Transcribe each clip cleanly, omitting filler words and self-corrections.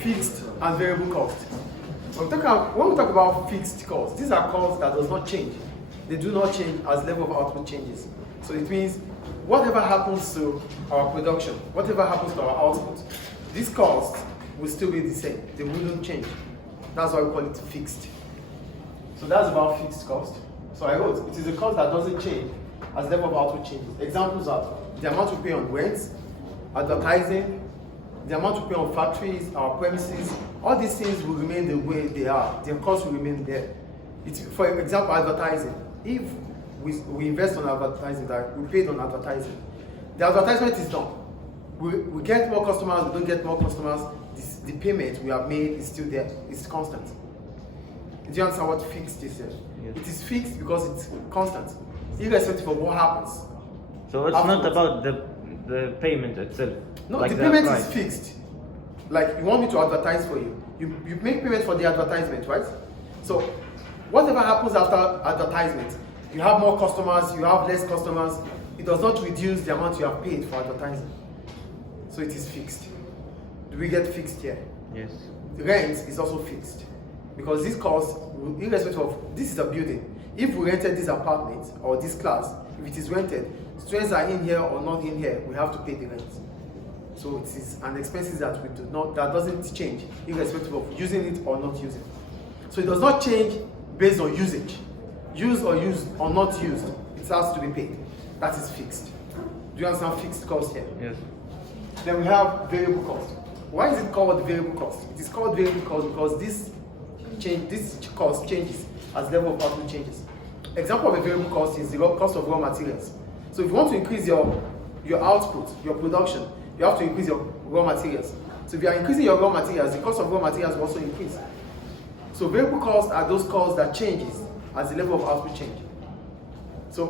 fixed and variable cost. When we talk about fixed costs, these are costs that does not change. They do not change as level of output changes. So it means whatever happens to our production, whatever happens to our output, these costs will still be the same. They wouldn't change. That's why we call it fixed. So that's about fixed cost. So I wrote, it is a cost that doesn't change as level of output changes. Examples are the amount we pay on rent, advertising, the amount we pay on factories, our premises. All these things will remain the way they are. Their costs will remain there. For example, advertising. If we invest on advertising, that we paid on advertising, the advertisement is done. We get more customers, we don't get more customers. The payment we have made is still there. It's constant. Do you understand what fixed is? Yes. It is fixed because it's constant, irrespective of what happens. So it's not about the payment itself. No, like the payment is fixed. Like you want me to advertise for you. You make payment for the advertisement, right? So whatever happens after advertisement, you have more customers, you have less customers, it does not reduce the amount you have paid for advertising. So it is fixed. Do we get fixed here? Yes. The rent is also fixed. Because this cost, irrespective of, this is a building. If we rented this apartment or this class, if it is rented, students are in here or not in here, we have to pay the rent. So it is an expenses that that doesn't change, irrespective of using it or not using it. So it does not change based on usage. Used or not used, it has to be paid. That is fixed. Do you understand fixed cost here? Yes. Then we have variable cost. Why is it called variable cost? It is called variable cost because this cost changes as level of output changes. Example of a variable cost is the cost of raw materials. So if you want to increase your output, your production, you have to increase your raw materials. So if you are increasing your raw materials, the cost of raw materials will also increase. So variable costs are those costs that changes as the level of output change. So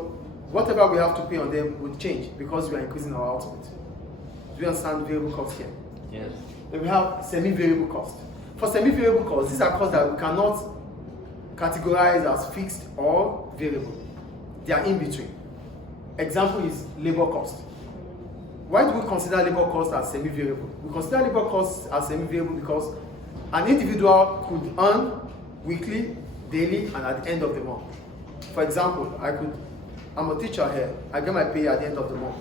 whatever we have to pay on them will change because we are increasing our output. Do you understand variable cost here? Yes. Then we have semi-variable cost. For semi-variable costs, these are costs that we cannot categorize as fixed or variable. They are in between. Example is labor cost. Why do we consider labor cost as semi-variable? We consider labor costs as semi-variable because an individual could earn weekly, daily, and at the end of the month. For example, I'm a teacher here. I get my pay at the end of the month.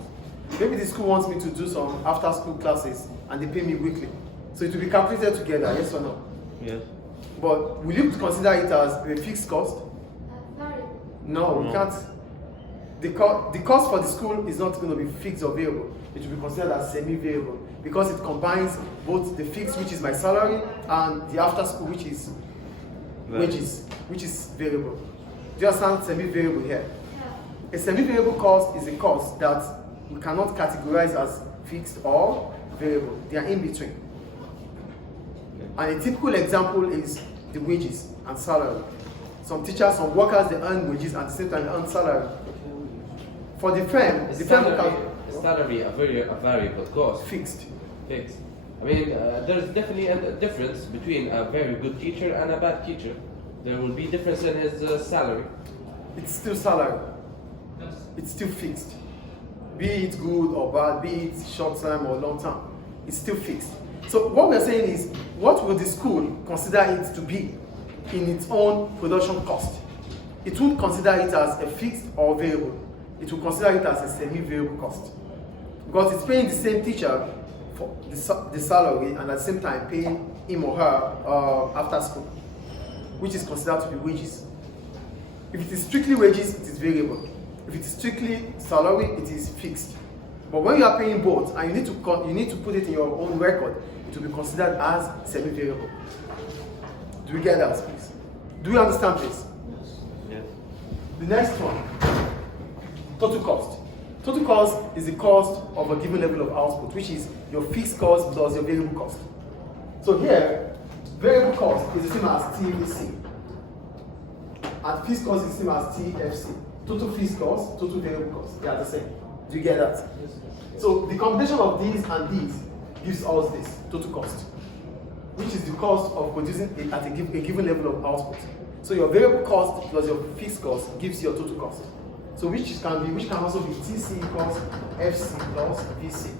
Maybe the school wants me to do some after-school classes, and they pay me weekly. So it will be calculated together, yes or no? Yes. But will you consider it as a fixed cost? No, we can't. The cost for the school is not going to be fixed or variable. It will be considered as semi-variable because it combines both the fixed, which is my salary, and the after school, which is wages, which is variable. Do you understand semi-variable here? A semi-variable cost is a cost that we cannot categorize as fixed or variable. They are in between. And a typical example is the wages and salary. Some teachers, some workers, they earn wages and at the same time they earn salary. For the firm, the salary a variable cost. Fixed. Fixed. I mean, there's definitely a difference between a very good teacher and a bad teacher. There will be difference in his salary. It's still salary. It's still fixed. Be it good or bad, be it short term or long term, it's still fixed. So what we're saying is, what will the school consider it to be in its own production cost? It won't consider it as a fixed or variable. It will consider it as a semi-variable cost. Because it's paying the same teacher for the salary and at the same time paying him or her after school, which is considered to be wages. If it is strictly wages, it is variable. If it is strictly salary, it is fixed. But when you are paying both and you need to put it in your own record, it will be considered as semi-variable. Do we get that, please? Do you understand this? Yes. The next one, total cost. Total cost is the cost of a given level of output, which is your fixed cost plus your variable cost. So here, variable cost is the same as TVC, and fixed cost is the same as TFC. Total fixed cost, total variable cost, they are the same. Do you get that? Yes. So the combination of these and these gives us this, total cost, which is the cost of producing at a given level of output. So your variable cost plus your fixed cost gives you your total cost. So which can also be TC equals FC plus VC.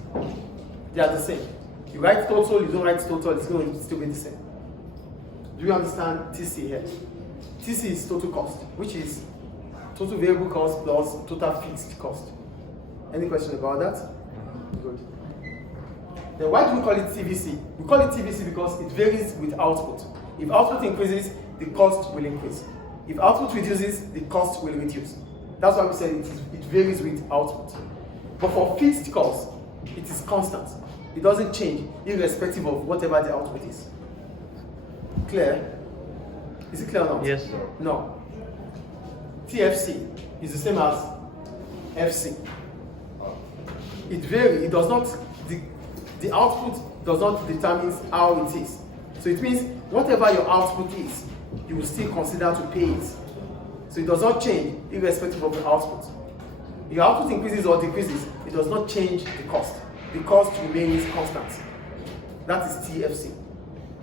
They are the same. You write total, you don't write total, it's going to still be the same. Do you understand TC here? TC is total cost, which is total variable cost plus total fixed cost. Any question about that? Good. Then why do we call it TVC? We call it TVC because it varies with output. If output increases, the cost will increase. If output reduces, the cost will reduce. That's why we say it varies with output. But for fixed cost, it is constant. It doesn't change irrespective of whatever the output is. Clear? Is it clear or not? Yes. No. TFC is the same as FC. It varies. It does not. The output does not determine how it is. So it means whatever your output is, you will still consider to pay it. So it does not change irrespective of the output. If your output increases or decreases, it does not change the cost. The cost remains constant. That is TFC.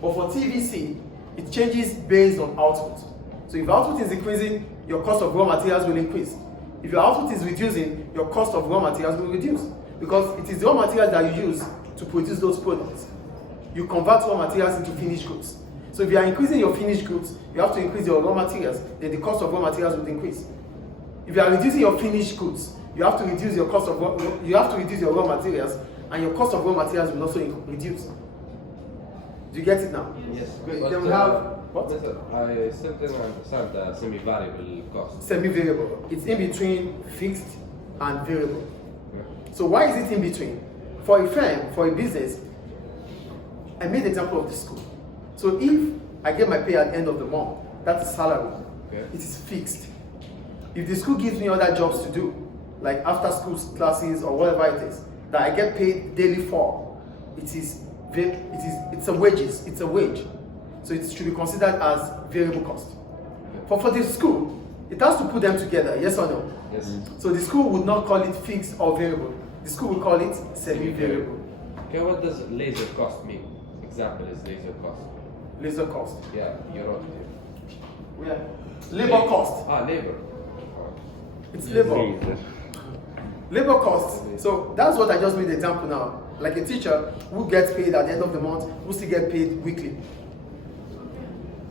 But for TVC, it changes based on output. So if output is increasing, your cost of raw materials will increase. If your output is reducing, your cost of raw materials will reduce. Because it is the raw materials that you use to produce those products. You convert raw materials into finished goods. So if you are increasing your finished goods, you have to increase your raw materials, then the cost of raw materials will increase. If you are reducing your finished goods, you have to reduce your cost of raw materials, and your cost of raw materials will also reduce. Do you get it now? Yes. Great. But, Then we have what? I still didn't understand the semi-variable cost. Semi-variable. It's in between fixed and variable. Yeah. So why is it in between? For a firm, for a business, I made an example of the school. So if I get my pay at the end of the month, that's salary. Okay. It is fixed. If the school gives me other jobs to do, like after school classes or whatever it is, that I get paid daily for, it's a wages, it's a wage. So it should be considered as variable cost. But for the school, it has to put them together, yes or no? Yes. So the school would not call it fixed or variable. The school will call it semi-variable. Okay, what does laser cost mean? Example is laser cost. Laser cost. Yeah, you wrote it Yeah. Labor cost. here. Labor. It's labor. Labor cost. So that's what I just made the example now. Like a teacher who gets paid at the end of the month, who still get paid weekly.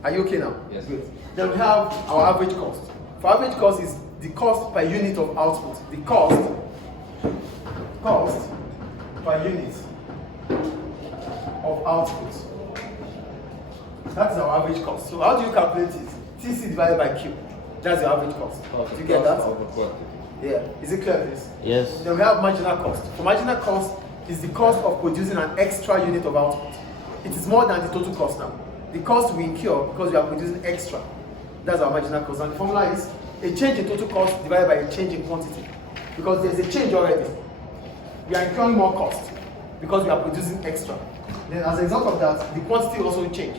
Are you okay now? Yes. Good. Then we have our average cost. For average cost is the cost per unit of output. The cost per unit of output. That's our average cost. So how do you calculate it? TC divided by Q. That's your average cost. Do you get that? Over quantity. Yeah. Is it clear, please? Yes. Then we have marginal cost. For marginal cost is the cost of producing an extra unit of output. It is more than the total cost now. The cost we incur because we are producing extra. That's our marginal cost. And the formula is a change in total cost divided by a change in quantity. Because there's a change already. We are incurring more cost because we are producing extra. Then as a result of that, the quantity also change.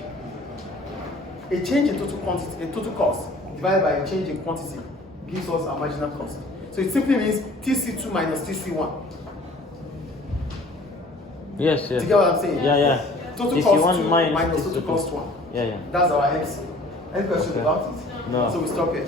A change in total quantity, a total cost divided by a change in quantity gives us our marginal cost. So it simply means TC2 minus TC1. Yes, yes. Do you get what I'm saying? Yeah. Total TC1 cost 2 minus TC2. total cost 1. Yeah. That's our MC. Any questions Okay. about it? No. So we stop here.